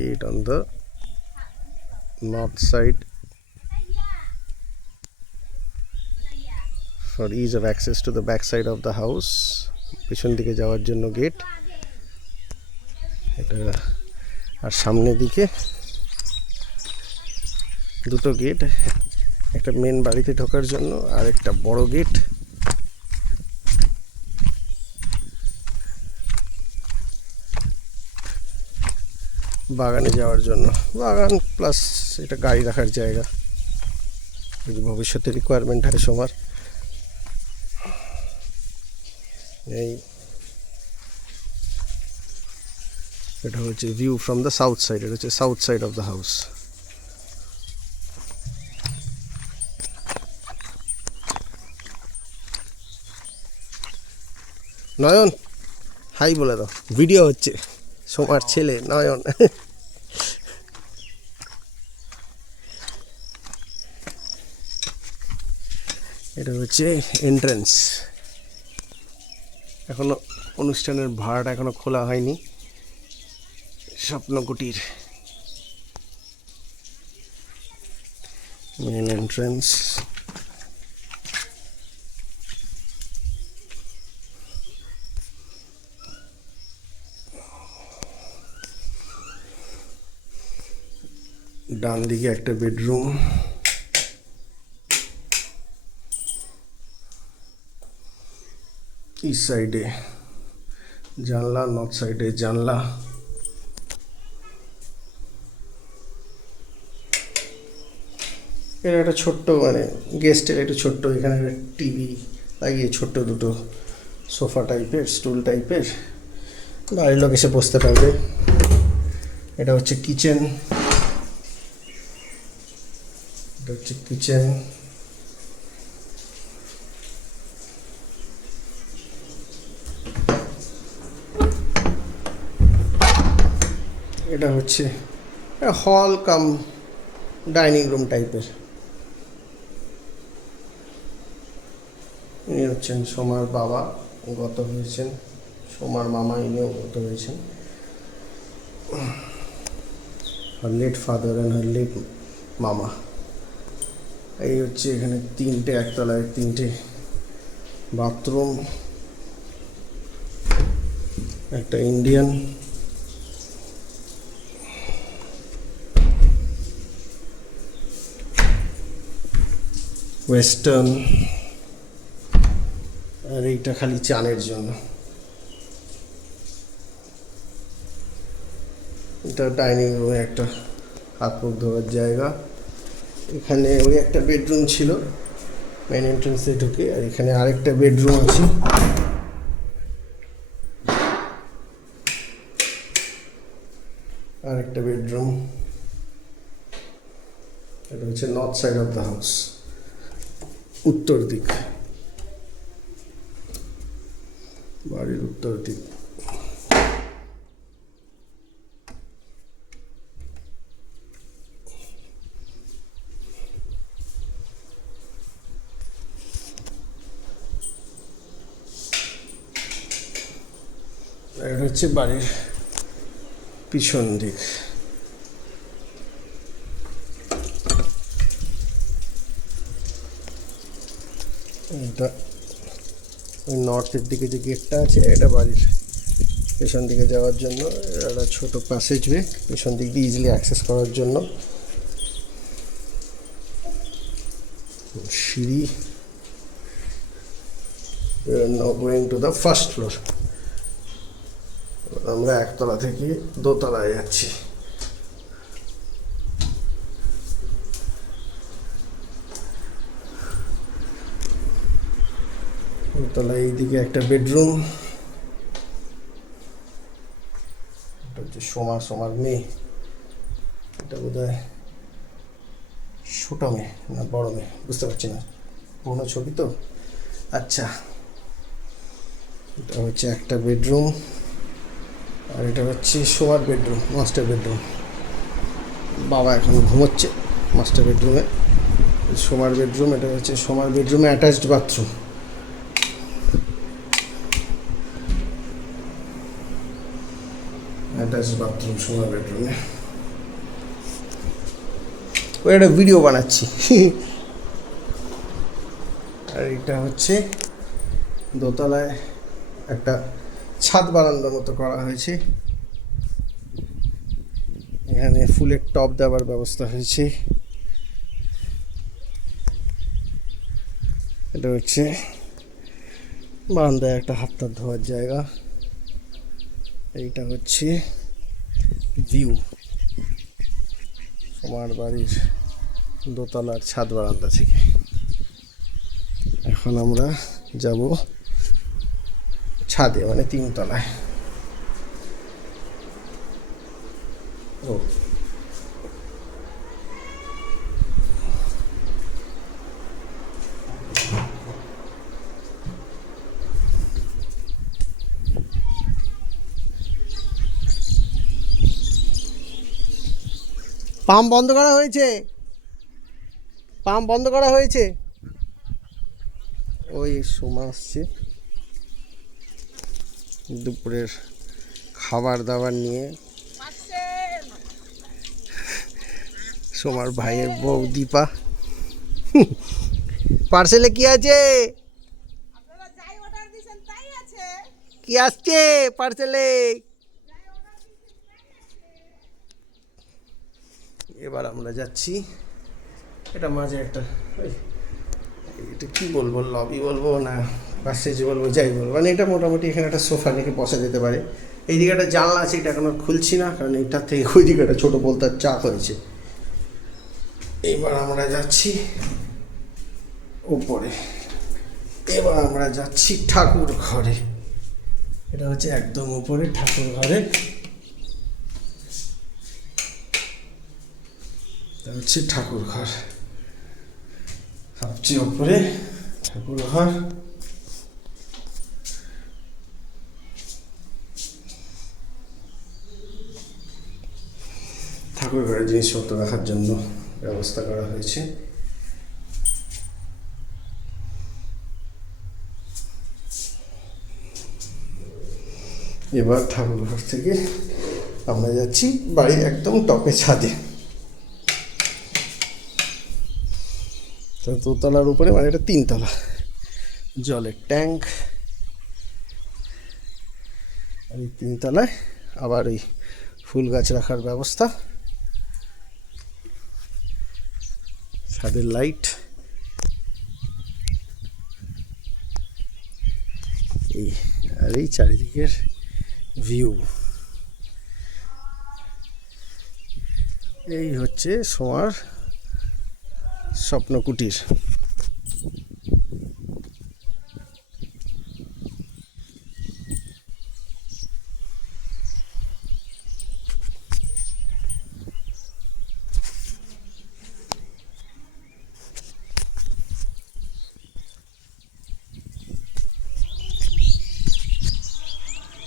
gate on the north side for ease of access to the back side of the house. পিছন দিকে যাওয়ার জন্য gate এটা, আর সামনের দিকে দুটো গেট, একটা মেন বাড়িতে ঢোকার জন্য আর একটা বড় গেট। বাগানে যাওয়ার জন্য, বাগান প্লাস এটা গাড়ি রাখার জায়গা যদি ভবিষ্যতে রিকোয়ারমেন্ট হয় সবার। এই এটা হচ্ছে view from the south side, এটা হচ্ছে south side of the house. Nayan hi বলে দাও, ভিডিও হচ্ছে, সোমার ছেলে নয়ন। এটা হচ্ছে এন্ট্রান্স। এখনো অনুষ্ঠানের ভাড়াটা এখনো খোলা হয়নি। স্বপ্নকুটির মেন এন্ট্রান্স। ডান দিকে একটা বেডরুম, ইস্ট সাইডে জানলা, নর্থ সাইডে জানলা। এটা একটা ছোট্ট মানে গেস্টের একটা ছোট্ট, এখানে টিভি লাগিয়ে ছোট্ট দুটো সোফা টাইপের, স্টুল টাইপের, বাড়ির লোক এসে বসতে পারবে। এটা হচ্ছে কিচেন, এটা হচ্ছে কিচেন। এটা হচ্ছে হল কাম ডাইনিং রুম টাইপের। ইনি হচ্ছেন সোমার বাবা, গত হয়েছেন। সোমার মামা ইনিও গত হয়েছেন। her late father and her late মামা। এই হচ্ছে এখানে তিনটে, একতলায় তিনটে বাথরুম, একটা ইন্ডিয়ান, ওয়েস্টার্ন, আর এইটা খালি চানের জন্য। এটা ডাইনিং রুমে একটা হাত মুখ ধোয়ার জায়গা। এখানে ওই একটা বেডরুম ছিল মেন এন্ট্রান্সে ঢুকে, আর এখানে আরেকটা বেডরুম আছে। আরেকটা বেডরুম। এটা হচ্ছে north side of the house, উত্তর দিক, বাড়ির উত্তর দিক। এটা হচ্ছে বাড়ির পিছন দিক। এটা ওই নর্থের দিকে যে গেটটা আছে, এটা বাড়ির পেছন দিকে যাওয়ার জন্য। একটা ছোটো প্যাসেজ ওয়ে পেছন দিক দিয়ে ইজিলি অ্যাক্সেস করার জন্য। সিঁড়ি, going to the first floor. আমরা একতলা থেকে দোতলায় যাচ্ছি। দোতলায় এইদিকে একটা বেডরুম। এটা হচ্ছে সোমার মেয়ে। এটা বোধ হয় ছোটো মেয়ে না বড় মেয়ে, বুঝতে পারছি না, পুরোনো ছবি তো। আচ্ছা, এটা হচ্ছে একটা বেডরুম, আর এটা হচ্ছে সোমার বেডরুম, মাস্টার বেডরুম। বাবা এখন ঘুমোচ্ছে মাস্টার বেডরুমে। সোমার বেডরুম, এটা হচ্ছে সোমার বেডরুমে অ্যাটাচড বাথরুম। অ্যাটাচড বাথরুম সোমার বেডরুমে। ওই একটা ভিডিও বানাচ্ছি। আর এটা হচ্ছে দোতলায় একটা ছাদ বারান্দার মতো করা হয়েছে, এখানে ফুলের টব দেওয়ার ব্যবস্থা হয়েছে। এটা হচ্ছে বারান্দায় একটা হাত টাত ধোয়ার জায়গা। এইটা হচ্ছে ভিউ আমার বাড়ির দোতলার ছাদ বারান্দা থেকে। এখন আমরা যাব ছাদে, মানে 3 তলায়। ও পাম্প বন্ধ করা হয়েছে, পাম্প বন্ধ করা হয়েছে। ওই সোমা আসছে দুপুরের খাবার দাবার নিয়ে। সোমার ভাইয়ের বউ দীপা। পার্সেলে কি আছে? কি আসছে পার্সেলে? এবার আমরা যাচ্ছি, এটা মাঝে একটা, এটা কি বলবো, লবি বলবো না প্যাসেজ বলবো, যাই বলবো, মানে এটা মোটামুটি এখানে একটা সোফা রেখে বসা যেতে পারে। এইদিকে একটা জানলা আছে, এটা এখনো খুলছি না, কারণ এটার থেকে ওই দিকে একটা ছোটো বলতার চাপ হয়েছে। এবার আমরা যাচ্ছি উপরে, এবার আমরা যাচ্ছি ঠাকুর ঘরে। এটা হচ্ছে একদম উপরে ঠাকুর ঘরে, এটা হচ্ছে ঠাকুর ঘর, সবচেয়ে উপরে ঠাকুর ঘর। ঠাকুর ঘরের জিনিসপত্র রাখার জন্য ব্যবস্থা করা হয়েছে। এবার ঠাকুর ঘর থেকে আমরা যাচ্ছি বাড়ির একদম টপে ছাদে। দোতলার উপরে, মানে এটা 3 তলা, জলের ট্যাঙ্ক। আর এই 3 তলায় আবার এই ফুল গাছ রাখার ব্যবস্থা, ছাদের লাইট, এই আর এই চারিদিকের ভিউ। এই হচ্ছে সোমার স্বপ্ন কুটির।